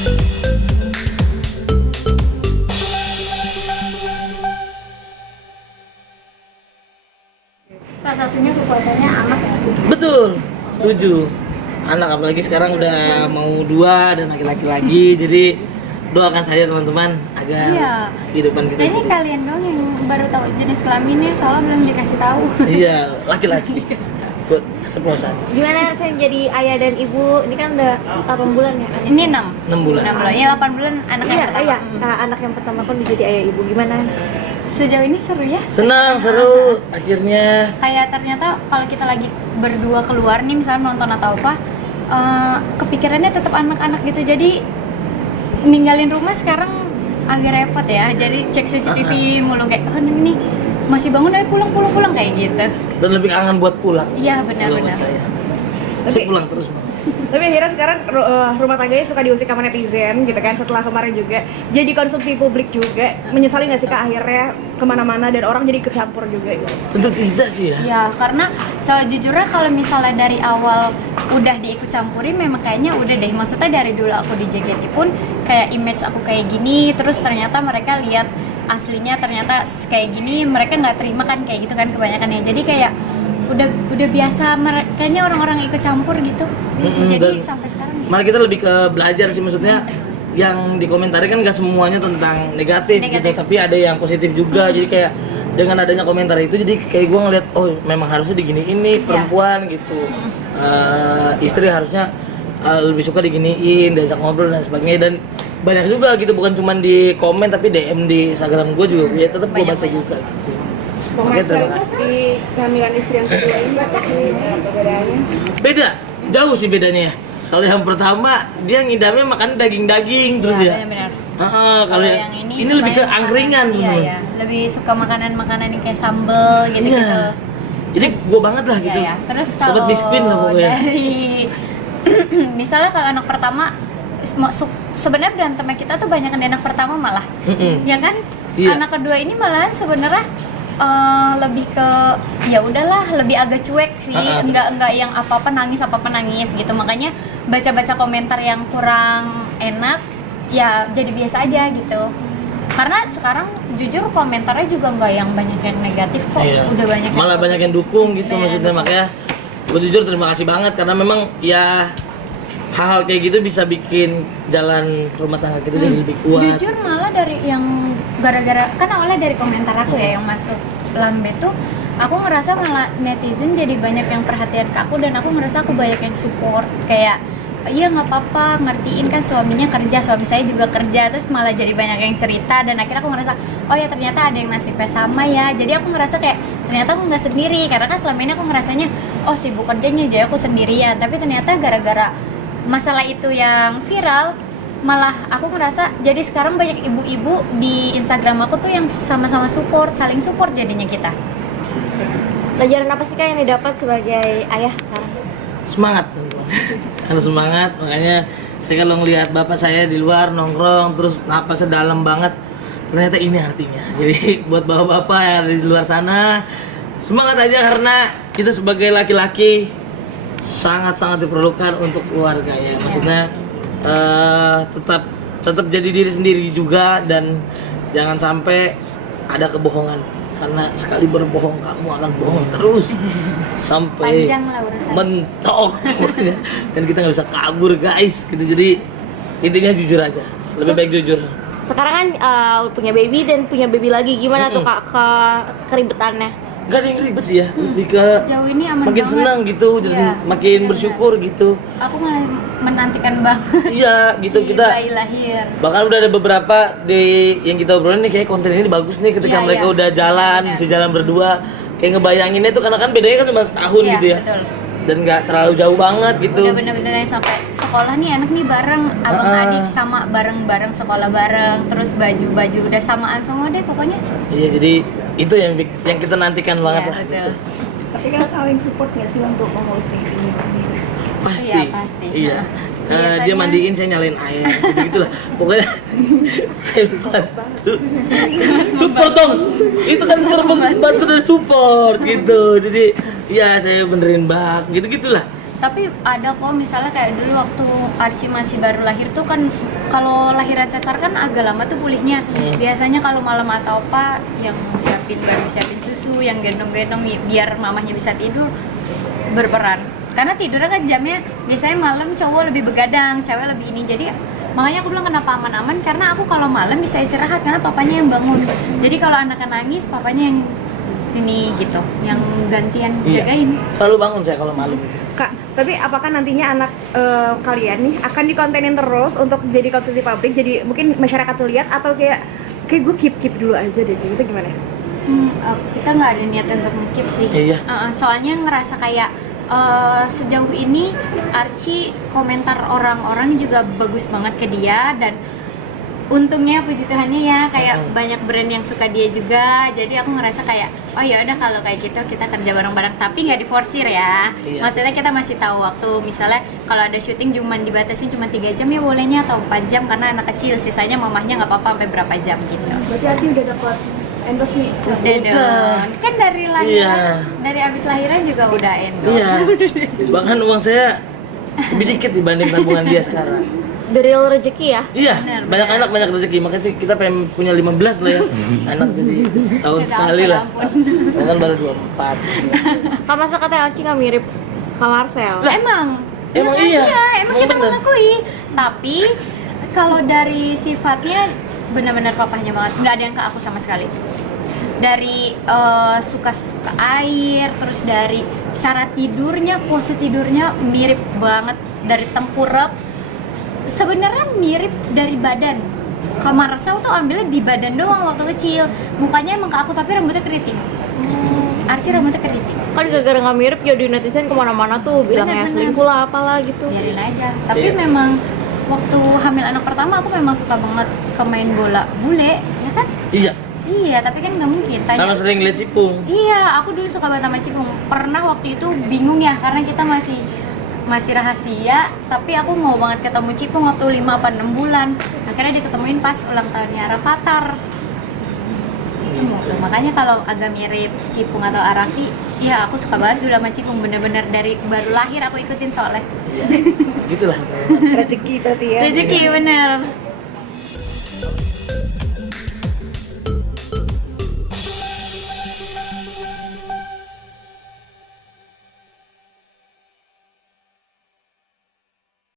Salah satunya kekuatannya anak ya sih. Betul, setuju. Anak apalagi sekarang udah mau 2 dan laki-laki lagi, jadi doakan saya teman-teman agar Iya. kehidupan kita Kayaknya jadi kalian dong yang baru tahu jenis kelaminnya, soalnya belum dikasih tahu. iya laki-laki buat keceplosan. Gimana rasanya jadi ayah dan ibu? Ini kan udah 8 bulan ya? Ini 6. 6 bulan. 6 bulan. Ya 8 bulan anak yang pertama. Iya. Anak yang pertama pun jadi ayah ibu. Gimana? Sejauh ini seru ya. Senang, seru akhirnya. Kayak ternyata kalau kita lagi berdua keluar nih misalnya nonton atau apa, kepikirannya tetap anak-anak gitu. Jadi ninggalin rumah sekarang agak repot ya. Jadi cek CCTV mulu kayak oh ini masih bangun ayo pulang kayak gitu. Dan lebih kangen buat pulang. Iya benar-benar. Saya pulang terus. Bang. Tapi akhirnya sekarang rumah tangganya suka diusik sama netizen gitu kan, setelah kemarin juga jadi konsumsi publik juga. Menyesali nggak sih Kak akhirnya kemana-mana dan orang jadi ikut campur juga gitu? Tentu tidak sih ya. Ya karena sejujurnya kalau misalnya dari awal udah diikut campuri memang kayaknya udah deh. Maksudnya dari dulu aku di JKT pun kayak image aku kayak gini, terus ternyata mereka lihat aslinya ternyata kayak gini, mereka nggak terima kan kayak gitu kan kebanyakan ya. Jadi kayak udah biasa kayaknya orang-orang ikut campur gitu. Jadi sampai sekarang ya. Malah kita lebih ke belajar sih, maksudnya yang dikomentari kan gak semuanya tentang negatif gitu, tapi ada yang positif juga. Jadi kayak dengan adanya komentar itu jadi kayak gue ngeliat oh memang harusnya digini ini perempuan gitu. Istri harusnya lebih suka diginiin, diajak ngobrol dan sebagainya. Dan banyak juga gitu, bukan cuma di komen tapi DM di Instagram gue juga ya tetap gue baca juga gitu. Oke, terima kasih. Di kehamilan istri yang kedua ini apa sih perbedaannya? Beda, jauh sih bedanya ya. Kalau yang pertama dia ngidamnya makan daging-daging terus ya. Benar-benar. Kalau yang ini lebih ke angkringan. Iya ya, lebih suka makanan-makanan yang kayak sambel gitu-gitu. Iya. Jadi gue banget lah gitu. Iya, ya. Terus Sobat kalau biskuit lah pokoknya. dari misalnya kalau anak pertama sebenarnya berantemnya kita tuh banyak di anak pertama malah. Ya kan? Iya. Anak kedua ini malahan sebenarnya lebih ke ya udahlah lebih agak cuek sih, enggak yang apa-apa nangis gitu. Makanya baca-baca komentar yang kurang enak ya jadi biasa aja gitu. Karena sekarang jujur komentarnya juga enggak yang banyak yang negatif kok. Iya. Udah banyak malah yang banyak yang dukung gitu maksudnya. Makanya gue jujur terima kasih banget karena memang ya hal-hal kayak gitu bisa bikin jalan rumah tangga kita jadi lebih kuat. Jujur malah dari yang gara-gara kan awalnya dari komentar aku ya yang masuk lambe tuh aku ngerasa malah netizen jadi banyak yang perhatian ke aku dan aku ngerasa aku banyak yang support kayak iya nggak apa-apa ngertiin kan suaminya kerja, suami saya juga kerja, terus malah jadi banyak yang cerita dan akhirnya aku ngerasa oh ya ternyata ada yang nasibnya sama ya. Jadi aku ngerasa kayak ternyata aku nggak sendiri karena kan selama ini aku ngerasanya oh sibuk kerjanya jadi aku sendirian, tapi ternyata gara-gara masalah itu yang viral malah aku ngerasa jadi sekarang banyak ibu-ibu di Instagram aku tuh yang sama-sama support, saling support jadinya kita. Pelajaran apa sih Kak yang didapat sebagai ayah sekarang? Semangat harus semangat. Makanya saya kalau ngelihat bapak saya di luar nongkrong terus napasnya dalam banget, ternyata ini artinya. Jadi buat bapak-bapak yang ada di luar sana semangat aja karena kita sebagai laki-laki sangat-sangat diperlukan untuk keluarga ya. Maksudnya tetap jadi diri sendiri juga dan jangan sampai ada kebohongan karena sekali berbohong kamu akan bohong terus sampai mentok dan kita nggak bisa kabur guys gitu. Jadi intinya jujur aja, lebih baik jujur. Sekarang kan punya baby dan punya baby lagi, gimana tuh Kak keribetannya? Gak ada yang ribet sih ya, lebih ke sejauh ini aman makin banget. senang gitu, dan makin bersyukur gitu. Aku malah menantikan banget Iya gitu si kita. bayi lahir. Bahkan udah ada beberapa di yang kita obrolin nih kayak konten ini bagus nih ketika mereka udah jalan, bisa jalan berdua. Kayak ngebayanginnya tuh karena kan bedanya kan cuma setahun gitu ya. Betul. Dan nggak terlalu jauh banget gitu. Udah bener-bener yang sampai sekolah nih anak nih bareng abang adik sama bareng-bareng sekolah bareng, terus baju-baju udah samaan semua deh pokoknya. Iya jadi itu yang kita nantikan banget lah. Betul. Gitu. Tapi kan saling support nggak sih untuk mengurus baby-nya sendiri? Pasti. Iya, pasti. Iya. Biasanya- Dia mandiin, saya nyalain air, gitu lah. Pokoknya saya bantu. Support dong. Itu kan bantu dan support gitu. Jadi ya saya benerin bak, gitu-gitulah. Tapi ada kok misalnya kayak dulu waktu Archie masih baru lahir tuh kan kalau lahiran sesar kan agak lama tuh pulihnya. Biasanya kalau malam atau apa yang baru siapin susu, yang gendong-gendong biar mamahnya bisa tidur berperan. Karena tidurnya kan jamnya biasanya malam cowok lebih begadang, cewek lebih ini. Jadi makanya aku bilang kenapa aman-aman karena aku kalau malam bisa istirahat karena papanya yang bangun. Jadi kalau anaknya nangis papanya yang sini gitu, yang gantian jagain. Selalu bangun saya kalau malam itu. Kak, tapi apakah nantinya anak kalian nih akan dikontenin terus untuk jadi konsumsi publik, jadi mungkin masyarakat tuh lihat atau kayak gue keep dulu aja deh, gitu gimana? Kita nggak ada niat untuk ngekip sih. Iya. Soalnya ngerasa kayak sejauh ini Archie komentar orang-orang juga bagus banget ke dia dan untungnya puji Tuhannya ya kayak banyak brand yang suka dia juga, jadi aku ngerasa kayak oh ya udah kalau kayak gitu kita kerja bareng-bareng tapi nggak diforsir ya. Maksudnya kita masih tahu waktu misalnya kalau ada syuting cuma dibatasin cuma 3 jam ya bolehnya atau 4 jam karena anak kecil, sisanya mamahnya nggak apa-apa sampai berapa jam gitu. Berarti Archie udah dapat endorse nih? Udah dong, kan dari lahiran, dari abis lahiran juga udah endorse. Iya. Bahkan uang saya lebih dikit dibanding tabungan dia sekarang. The real rezeki ya? Iya, Benar, banyak anak banyak rezeki. Makanya sih kita pengen punya 15 lah ya. Anak jadi tahun sekali lah. Saya kan baru 24. Kak, masa katanya Archie nggak mirip Kak Marcel? Emang iya. emang kita bener. mengakui. Tapi kalau dari sifatnya benar-benar papahnya banget, nggak ada yang ke aku sama sekali. Dari suka air, terus dari cara tidurnya, pose tidurnya mirip banget. Dari tengkurap, sebenarnya mirip dari badan. Kamar Marcel tuh ambilnya di badan doang waktu kecil. Mukanya emang ke aku tapi rambutnya keriting. Archie rambutnya keriting. Kan gara-gara nggak mirip jadi netizen kemana-mana tuh bilangnya Bener. selingkuh lah apalah gitu. Biarin aja. Tapi memang waktu hamil anak pertama aku memang suka banget pemain bola bule, ya kan? Iya. Iya, tapi kan nggak mungkin. Sama sering lihat Cipung. Iya, aku dulu suka banget sama Cipung. Pernah waktu itu bingung ya karena kita masih rahasia, tapi aku mau banget ketemu Cipung waktu 5 apa 6 bulan. Akhirnya diketemuin pas ulang tahunnya Rafathar. Makanya kalau agak mirip Cipung atau Arafi, ya aku suka banget dulu sama Cipung, bener-bener dari baru lahir aku ikutin soalnya. Gitulah. Rezeki berarti ya. Rezeki bener.